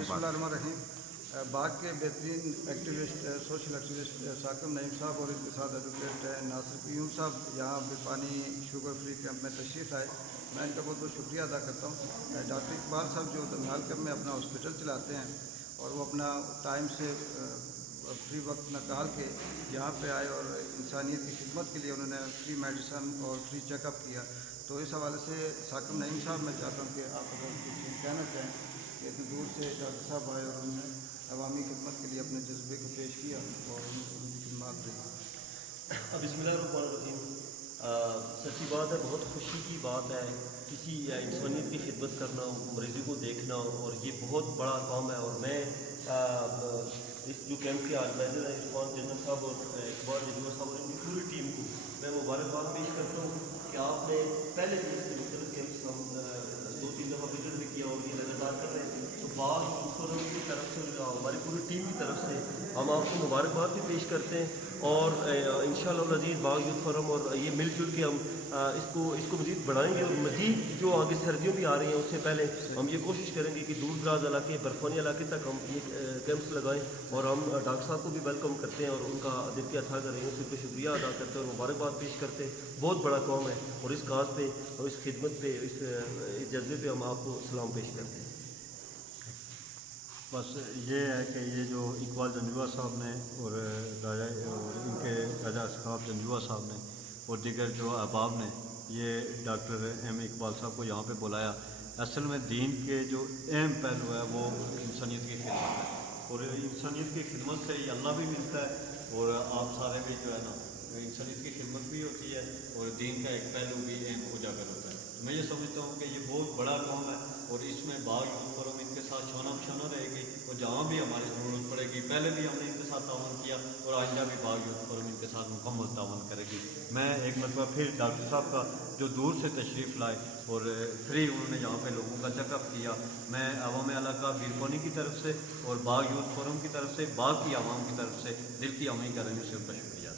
بسم اللہ بات الرحمن الرحیم۔ باغ کے بہترین ایکٹیوسٹ سوشل ایکٹیوسٹ ثاقب نعیم صاحب اور ان کے ساتھ ایڈوکیٹ ناصر قیوم صاحب یہاں بپانی شوگر فری کیمپ میں تشریف لائے۔ میں ان کا بہت بہت شکریہ ادا کرتا ہوں۔ ڈاکٹر اقبال صاحب جو دنیال کیمپ میں اپنا ہاسپٹل چلاتے ہیں اور وہ اپنا ٹائم سے فری وقت نکال کے یہاں پہ آئے اور انسانیت کی خدمت کے لیے انہوں نے فری میڈیسن اور فری چیک اپ کیا۔ تو اس حوالے سے ثاقب نعیم صاحب میں چاہتا ہوں کہ آپ اگر کچھ کہنا چاہیں کہ اتنی دور سے ڈاکٹر صاحب آئے اور انہوں نے عوامی خدمت کے لیے اپنے جذبے کو پیش کیا اور ان کی خدمات رہی۔ بسم اللہ الرحمن الرحیم۔ سچی بات ہے، بہت خوشی کی بات ہے کسی انسانیت کی خدمت کرنا، مریضوں کو دیکھنا، اور یہ بہت بڑا کام ہے۔ اور میں اس جو کیمپ کے آرگنائزر ہیں عرفان جنت صاحب اور اقبال جنوب صاحب اور ان کی پوری ٹیم کو میں مبارکباد پیش کرتا ہوں کہ آپ نے پہلے دن سے مختلف کیمپس ہم 2-3 دفعہ وزٹ بھی کیا اور یہ لگاتار کر رہے ہیں۔ تو باغ فورم کی طرف سے ہماری پوری ٹیم کی طرف سے ہم آپ کو مبارکباد بھی پیش کرتے ہیں، اور انشاءاللہ العزیز باغ یوتھ فورم اور یہ مل جل کے ہم اس کو مزید بڑھائیں گے، اور مزید جو آگے سردیوں بھی آ رہی ہیں اس سے پہلے ہم یہ کوشش کریں گے کہ دور دراز علاقے، برفانی علاقے تک ہم یہ کیمپس لگائیں۔ اور ہم ڈاکٹر صاحب کو بھی ویلکم کرتے ہیں اور ان کا دل کی اتھا کریں گے، ان کو شکریہ ادا کرتے ہیں اور مبارکباد پیش کرتے ہیں۔ بہت بڑا کام ہے اور اس کاز پہ اور اس خدمت پہ، اس جذبے پہ ہم آپ کو سلام پیش کرتے ہیں۔ بس یہ ہے کہ یہ جو اقبال جنجوعہ صاحب نے اور ان کے راجہ اصحاب جنجوعہ صاحب نے اور دیگر جو احباب نے یہ ڈاکٹر ایم اقبال صاحب کو یہاں پہ بلایا، اصل میں دین کے جو اہم پہلو ہے وہ انسانیت کی خدمت ہے، اور انسانیت کی خدمت سے ہی اللہ بھی ملتا ہے اور آپ سارے بھی جو ہے نا انسانیت کی خدمت بھی ہوتی ہے اور دین کا ایک پہلو بھی اہم اجاگر ہوتا ہے۔ میں یہ سمجھتا ہوں کہ یہ بہت بڑا کام ہے اور اس میں باغ یوتھ فورم ان کے ساتھ شانہ بشانہ رہے گی، اور جہاں بھی ہماری ضرورت پڑے گی، پہلے بھی ہم نے ان کے ساتھ تعاون کیا اور آئندہ بھی باغ یوتھ فورم ان کے ساتھ مکمل تعاون کرے گی۔ میں ایک مرتبہ پھر ڈاکٹر صاحب کا جو دور سے تشریف لائے اور فری انہوں نے یہاں پہ لوگوں کا چیک اپ کیا، میں عوام علاقہ بیرپانی کی طرف سے اور باغ یوتھ فورم کی طرف سے، باغ کی عوام کی طرف سے دل کی عمیق رنج سے ان کا شکریہ۔